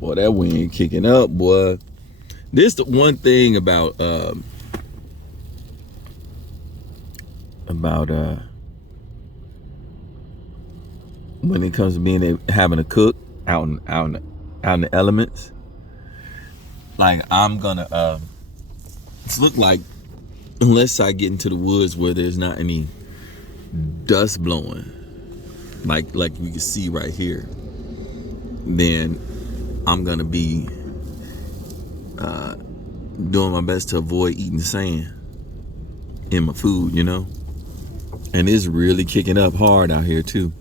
Boy, that wind kicking up, boy. This the one thing about when it comes to having to cook out in the elements. Like I'm gonna it's look like, unless I get into the woods where there's not any dust blowing, like we can see right here, then I'm gonna be doing my best to avoid eating sand in my food, you know. And it's really kicking up hard out here too.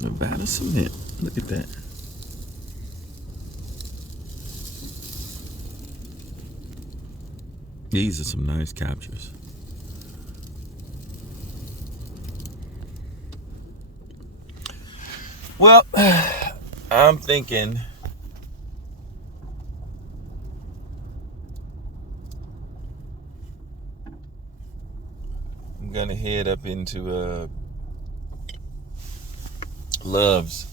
Nevada cement. Look at that. These are some nice captures. Well, I'm thinking I'm gonna head up into Love's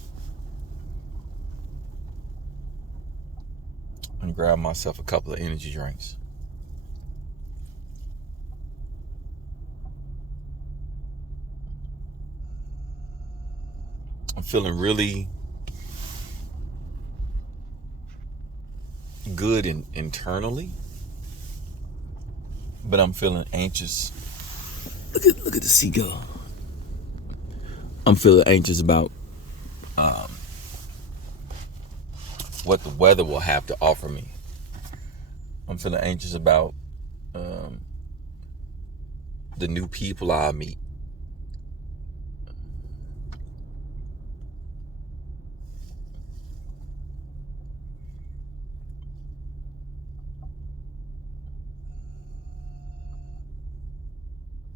and grab myself a couple of energy drinks. I'm feeling really good internally, but I'm feeling anxious. Look at the seagull. I'm feeling anxious about what the weather will have to offer me. I'm feeling anxious about the new people I'll meet.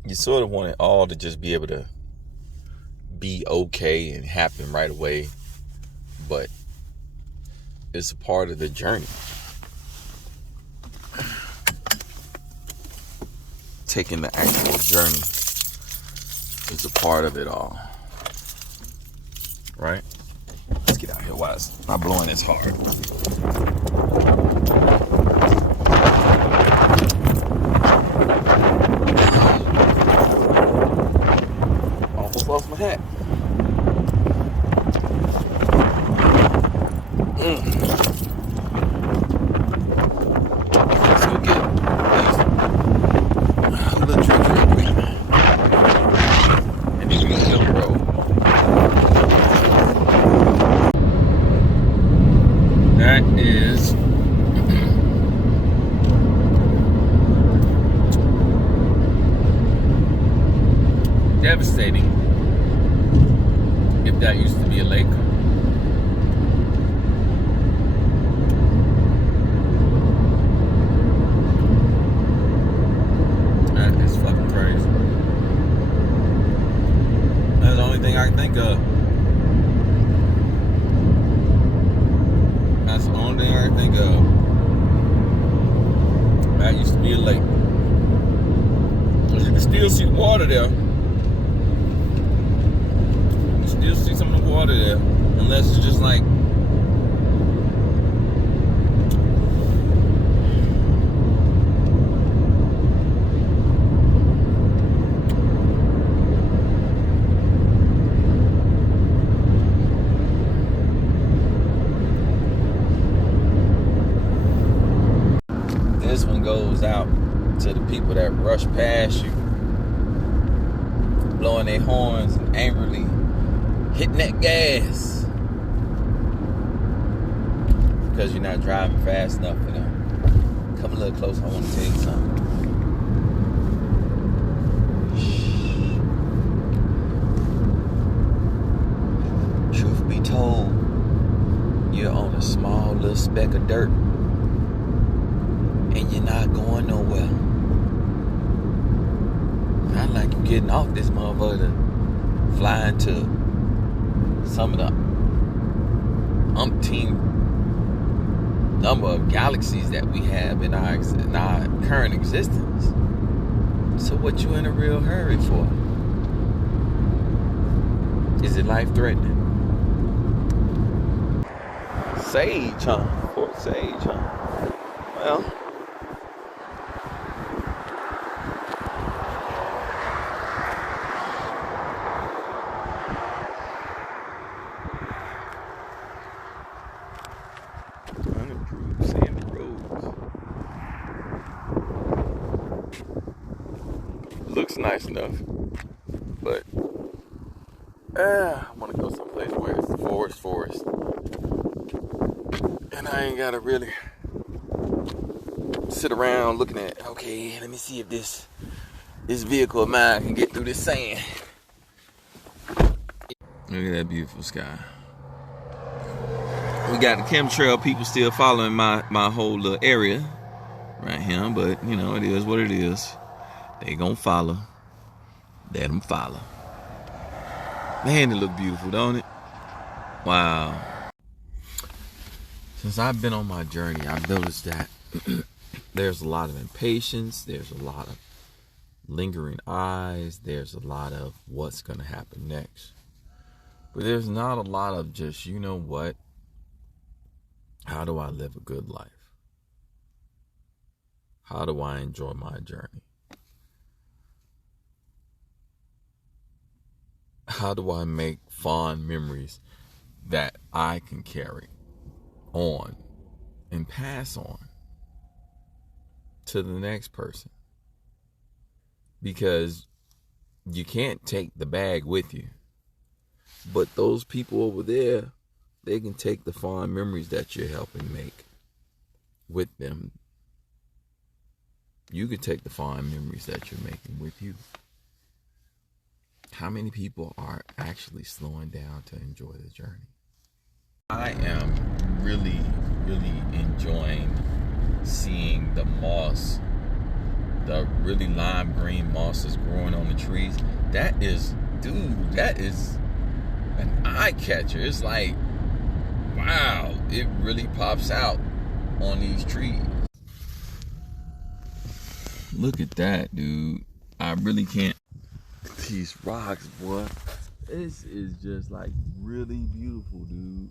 You sort of want it all to just be able to be okay and happen right away, but it's a part of the journey. Taking the actual journey is a part of it all, right? Let's get out here while it's not blowing this hard. Almost lost my hat. Let's go get a little drinks real quick, and then we can go roll. That is devastating if that used to be a lake. That is fucking crazy. That's the only thing I can think of. That's the only thing I can think of. That used to be a lake. Because you can still see the water there. You'll see some of the water there, unless it's just like this one goes out to the people that rush past you, blowing their horns and angrily hitting that gas because you're not driving fast enough for them. Come a little closer, I want to tell you something. Truth be told, you're on a small little speck of dirt and you're not going nowhere. Not like you're getting off this motherfucker flying to some of the umpteen number of galaxies that we have in our current existence. So what you in a real hurry for? Is it life-threatening? Sage, huh? Fort Sage, huh? Well, unimproved sandy roads. Looks nice enough, but I want to go someplace where it's forest, and I ain't gotta really sit around looking at, okay, let me see if this vehicle of mine can get through this sand. Look at that beautiful sky. We got the chemtrail people still following my whole little area right here, but you know, it is what it is. They gonna follow. Let them follow. Man, it look beautiful, don't it? Wow. Since I've been on my journey, I've noticed that there's a lot of impatience, there's a lot of lingering eyes, there's a lot of what's gonna happen next. But there's not a lot of just, you know what? How do I live a good life? How do I enjoy my journey? How do I make fond memories that I can carry on and pass on to the next person? Because you can't take the bag with you. But those people over there, they can take the fond memories that you're helping make with them. You can take the fond memories that you're making with you. How many people are actually slowing down to enjoy the journey? I am really, really enjoying seeing the moss, the really lime green mosses growing on the trees. That is an eye catcher. It's like, wow, it really pops out on these trees. Look at that, dude. I really can't. These rocks, boy. This is just like really beautiful, dude.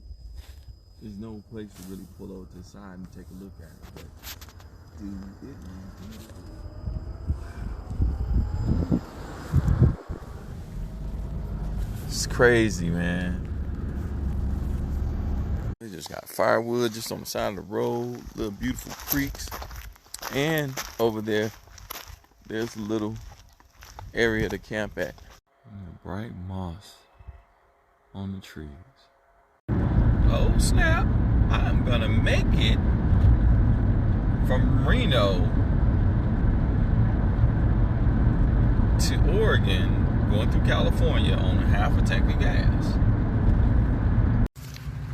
There's no place to really pull over to the side and take a look at it, but dude, it is beautiful. It's crazy, man. They just got firewood just on the side of the road, little beautiful creeks, and over there, there's a little area to camp at. Bright moss on the trees. Oh snap! I'm gonna make it from Reno to Oregon, going through California on a half a tank of gas.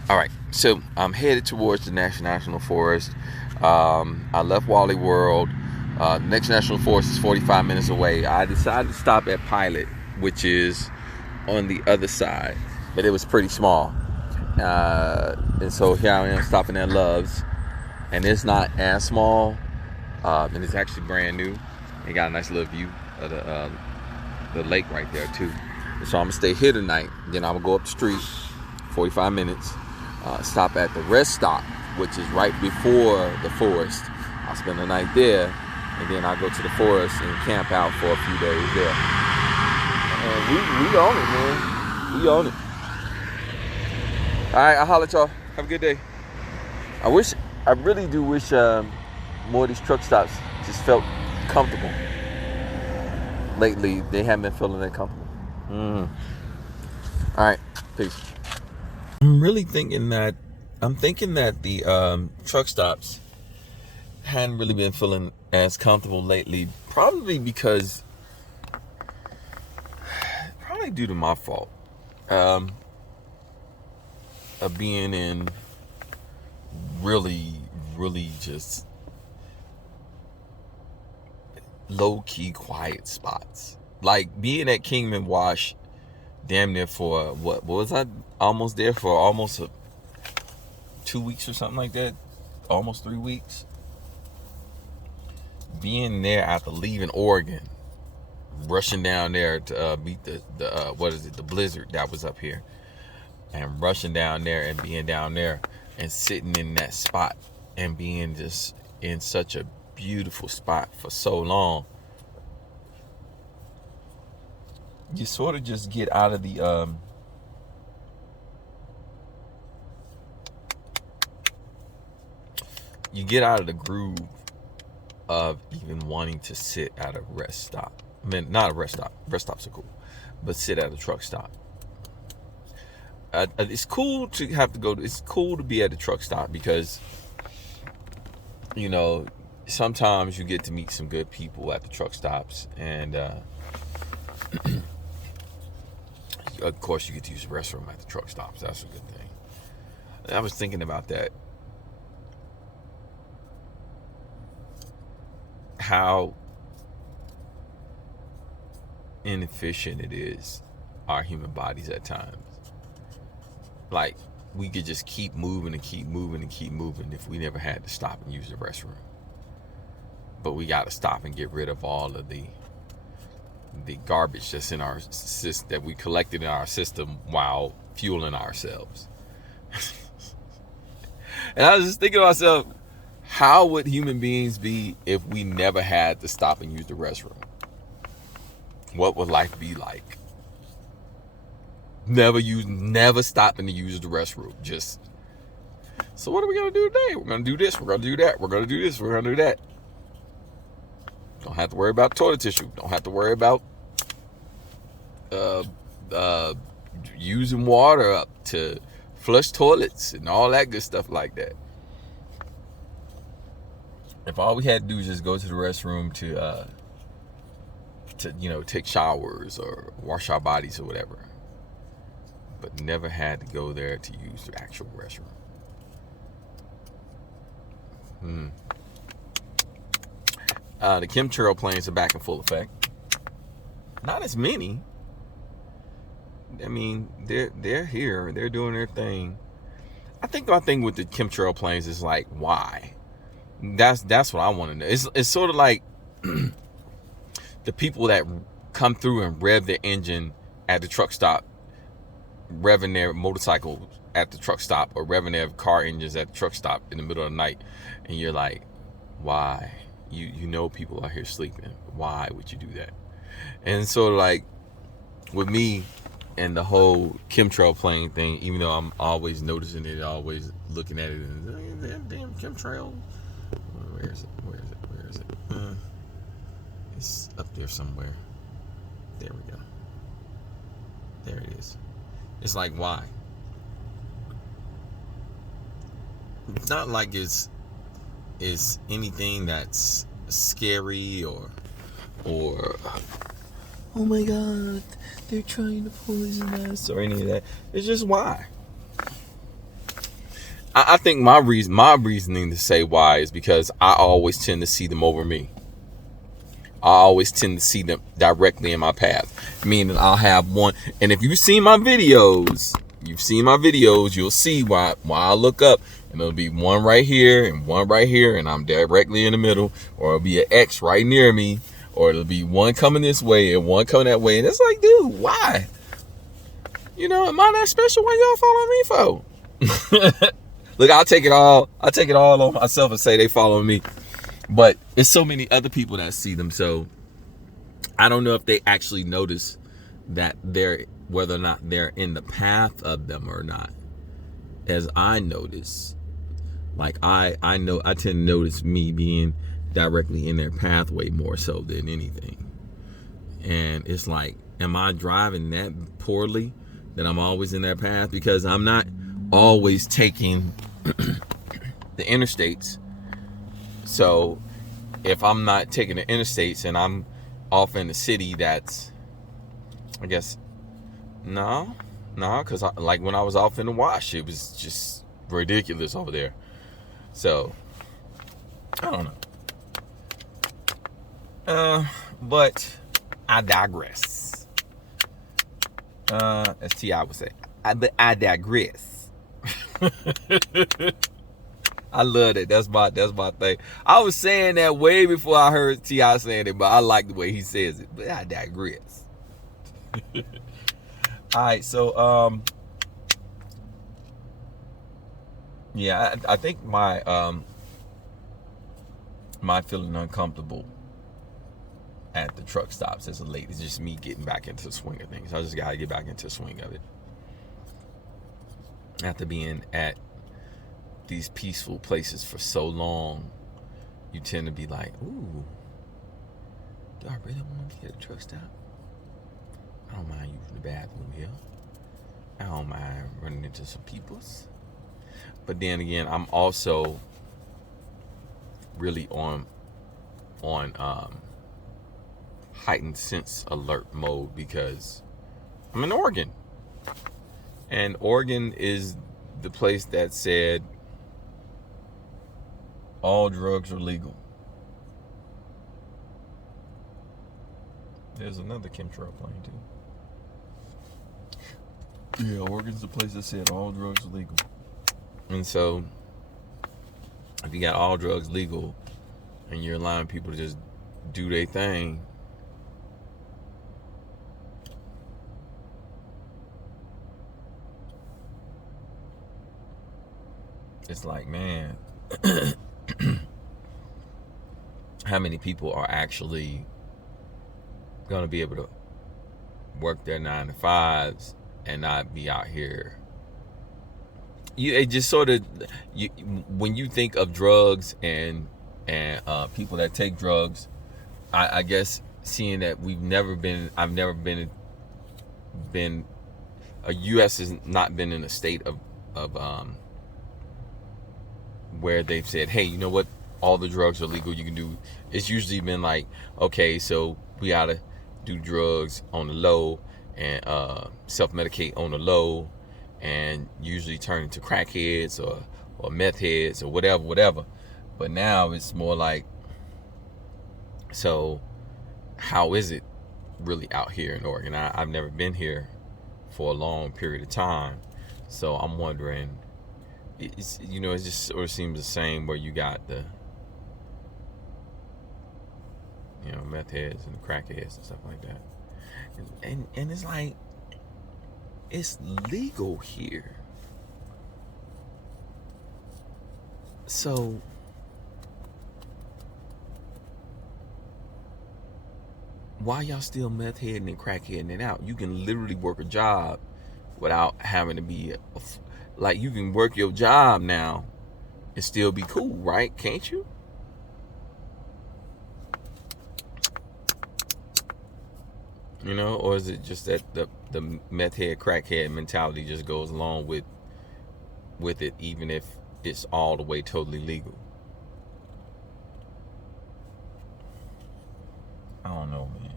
All right, so I'm headed towards the National Forest. I left Wally World. The next National Forest is 45 minutes away. I decided to stop at Pilot, which is on the other side, but it was pretty small. And so here I am stopping at Love's, and it's not as small, and it's actually brand new. It got a nice little view of the lake right there too. And so I'm gonna stay here tonight. Then I'm gonna go up the street, 45 minutes, stop at the rest stop, which is right before the forest. I'll spend the night there, and then I'll go to the forest and camp out for a few days there. And we own it, man. We own it. All right, I'll holler at y'all. Have a good day. I really do wish more of these truck stops just felt comfortable. Lately, they haven't been feeling that comfortable. All right, peace. I'm thinking that the truck stops hadn't really been feeling as comfortable lately. Probably due to my fault. Of being in really, really just low-key quiet spots. Like being at Kingman Wash damn near for, what was I almost there for almost 2 weeks or something like that? Almost 3 weeks. Being there after leaving Oregon rushing down there to meet the blizzard that was up here, and rushing down there and being down there and sitting in that spot and being just in such a beautiful spot for so long. You sort of just get out of the you get out of the groove of even wanting to sit at a rest stop. I mean, not a rest stop. Rest stops are cool, but sit at a truck stop. It's cool to have to go. It's cool to be at the truck stop because, you know, sometimes you get to meet some good people at the truck stops, and of course you get to use the restroom at the truck stops. That's a good thing. And I was thinking about that. How inefficient it is, our human bodies at times. Like, we could just keep moving and keep moving and keep moving if we never had to stop and use the restroom. But we got to stop and get rid of all of the garbage that's in our system, that we collected in our system while fueling ourselves. And I was just thinking to myself, how would human beings be if we never had to stop and use the restroom? What would life be like? Never stopping to use the restroom. Just, so what are we going to do today? We're going to do this. We're going to do that. We're going to do this. We're going to do that. Don't have to worry about toilet tissue. Don't have to worry about using water up to flush toilets and all that good stuff like that. If all we had to do was just go to the restroom to take showers or wash our bodies or whatever, but never had to go there to use the actual restroom. The chemtrail planes are back in full effect. Not as many. I mean, they're here. They're doing their thing. I think my thing with the chemtrail planes is like, why? That's what I want to know. It's sort of like the people that come through and rev their engine at the truck stop, revving their motorcycles at the truck stop, or revving their car engines at the truck stop in the middle of the night, and you're like, why? You know people are here sleeping. Why would you do that? And so, like, with me and the whole chemtrail plane thing, even though I'm always noticing it, always looking at it, and damn chemtrail. Where is it? It's up there somewhere. There we go. There it is. It's like, why? It's not like it's anything that's scary or oh my god, they're trying to poison us or any of that. It's just why. I think my reasoning to say why is because I always tend to see them over me. I always tend to see them directly in my path. Meaning I'll have one, and if you've seen my videos, you'll see why I look up and there'll be one right here and one right here, and I'm directly in the middle, or it'll be an X right near me, or it'll be one coming this way and one coming that way, and it's like, dude, why? You know, am I that special? Why y'all follow me for? Look, I'll take it all on myself and say they follow me. But it's so many other people that see them, so I don't know if they actually notice that whether or not they're in the path of them or not. As I notice, like I tend to notice me being directly in their pathway more so than anything. And it's like, am I driving that poorly that I'm always in their path? Because I'm not always taking the interstates. So if I'm not taking the interstates and I'm off in the city, that's, I guess, no, because like when I was off in the wash, it was just ridiculous over there. So I don't know. But I digress. As T.I. would say, I digress. I love that. That's my thing. I was saying that way before I heard T.I. saying it, but I like the way he says it. But I digress. All right, so yeah, I think my feeling uncomfortable at the truck stops as a late is just me getting back into the swing of things. I just gotta get back into the swing of it. After being at these peaceful places for so long, you tend to be like, ooh, do I really want to be at a truck stop? I don't mind using the bathroom here. I don't mind running into some peoples. But then again, I'm also really on heightened sense alert mode because I'm in Oregon. And Oregon is the place that said all drugs are legal. There's another chemtrail plane too. Yeah, Oregon's the place that said all drugs are legal. And so, if you got all drugs legal and you're allowing people to just do their thing, it's like, man, how many people are actually going to be able to work their 9 to 5s and not be out here? It just sort of, when you think of drugs and people that take drugs, I guess seeing that I've never been, U.S. has not been in a state of where they've said, hey, you know what, all the drugs are legal, you can do. It's usually been like, okay, so we gotta do drugs on the low and self-medicate on the low, and usually turn into crackheads or meth heads or whatever. But now it's more like, so how is it really out here in Oregon? I've never been here for a long period of time, so I'm wondering. It just sort of seems the same where you got the meth heads and the crackheads and stuff like that, and it's like, it's legal here. So why y'all still meth heading and crackheading it out? You can literally work a job without having to be like, you can work your job now and still be cool, right? Can't you? Or is it just that the meth head, crackhead mentality just goes along with it, even if it's all the way totally legal? I don't know, man.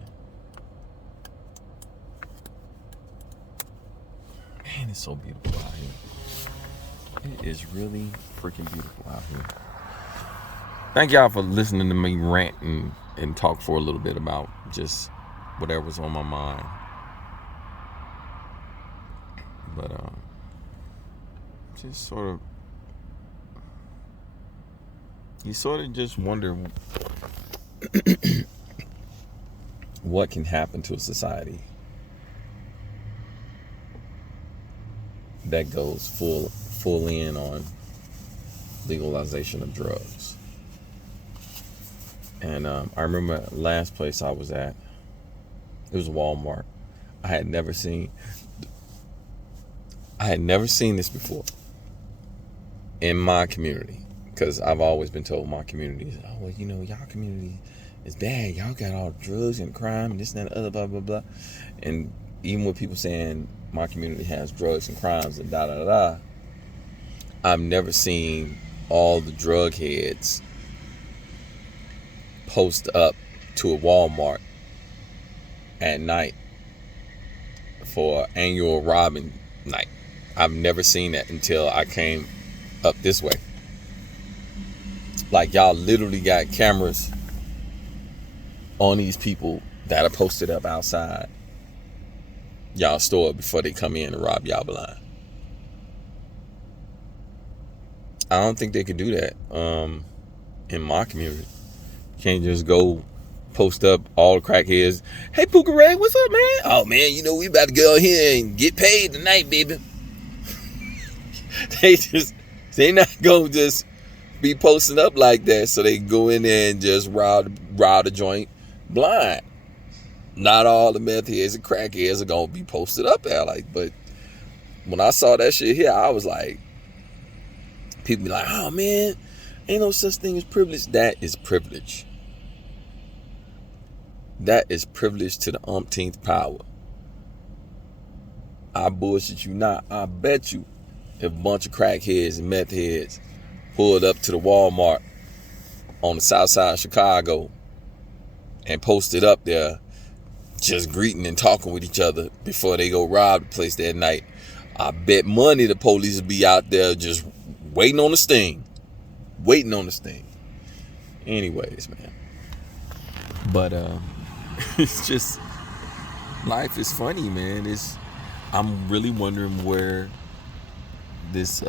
Man, it's so beautiful out here. It is really freaking beautiful out here. Thank y'all for listening to me rant and talk for a little bit about just whatever's on my mind. But just you sort of just wonder what can happen to a society that goes full in on legalization of drugs. And I remember last place I was at, it was Walmart. I had never seen this before in my community, because I've always been told my community is, oh, well, y'all community is bad. Y'all got all the drugs and crime and this and that and other, blah, blah, blah. And even with people saying my community has drugs and crimes and da, da, da, I've never seen all the drug heads post up to a Walmart at night for annual robbing night. I've never seen that until I came up this way. Like, y'all literally got cameras on these people that are posted up outside y'all store before they come in and rob y'all blind. I don't think they can do that in my community. You can't just go post up all the crackheads. Hey, Puka Ray, what's up, man? Oh, man, we about to go out here and get paid tonight, baby. They not going to just be posting up like that so they go in there and just rob the joint blind. Not all the meth heads and crackheads are going to be posted up there. But when I saw that shit here, I was like, people be like, oh, man, ain't no such thing as privilege. That is privilege. That is privilege to the umpteenth power. I bullshit you not. I bet you if a bunch of crackheads and meth heads pulled up to the Walmart on the south side of Chicago and posted up there just greeting and talking with each other before they go rob the place that night, I bet money the police will be out there just waiting on the sting. Anyways, man. But it's just, life is funny, man. I'm really wondering where this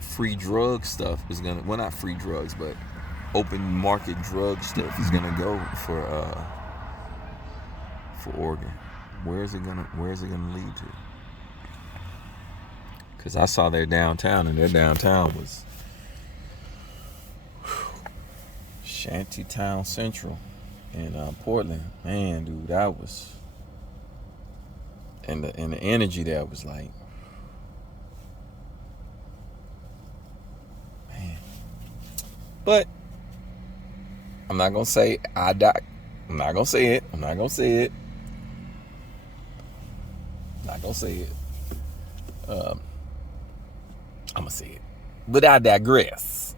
free drug stuff is gonna, well, not free drugs, but open market drug stuff is gonna go for Oregon. Where is it gonna lead to? Because I saw their downtown, and their downtown was Shantytown Central in Portland. Man, dude, that was, and the energy there was like, man. But I'm not gonna say I died. I'm not gonna say it. I'm gonna say it. But I digress.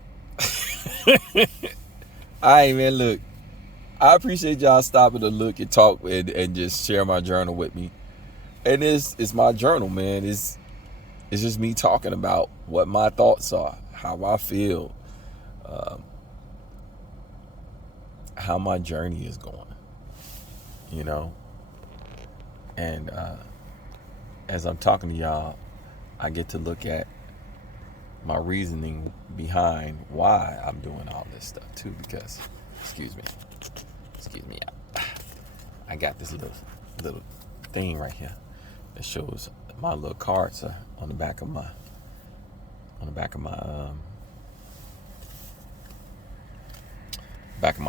Alright, man, look. I appreciate y'all stopping to look and talk and just share my journal with me. And it's my journal, man. It's just me talking about what my thoughts are, how I feel, how my journey is going, And as I'm talking to y'all, I get to look at my reasoning behind why I'm doing all this stuff too, because, excuse me, I got this little thing right here that shows my little cards are on the back of my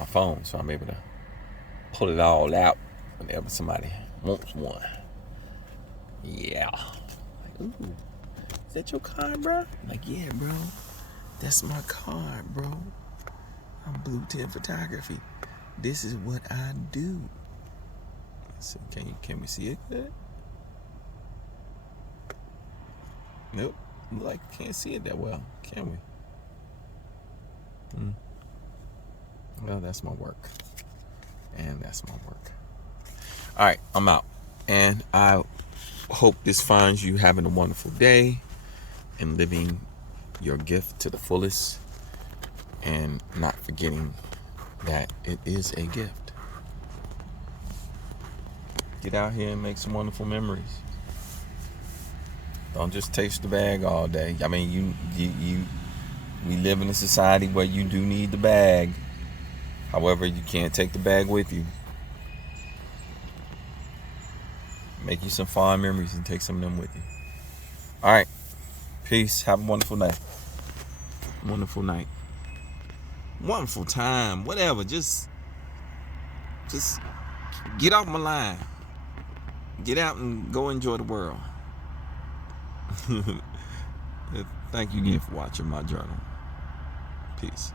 phone, so I'm able to pull it all out whenever somebody wants one. Yeah. Like, ooh, is that your card, bro? I'm like, yeah, bro. That's my card, bro. I'm Blue 10 Photography. This is what I do. So can we see it good? Nope. Like, can't see it that well, can we? Well, that's my work. And that's my work. All right, I'm out. And I hope this finds you having a wonderful day and living your gift to the fullest, and not forgetting that it is a gift. Get out here and make some wonderful memories. Don't just taste the bag all day. I mean, we live in a society where you do need the bag. However, you can't take the bag with you. Make you some fond memories and take some of them with you. All right. Peace. Have a wonderful night. Wonderful night. Wonderful time. Whatever. Just get off my line. Get out and go enjoy the world. Thank you again for watching my journal. Peace.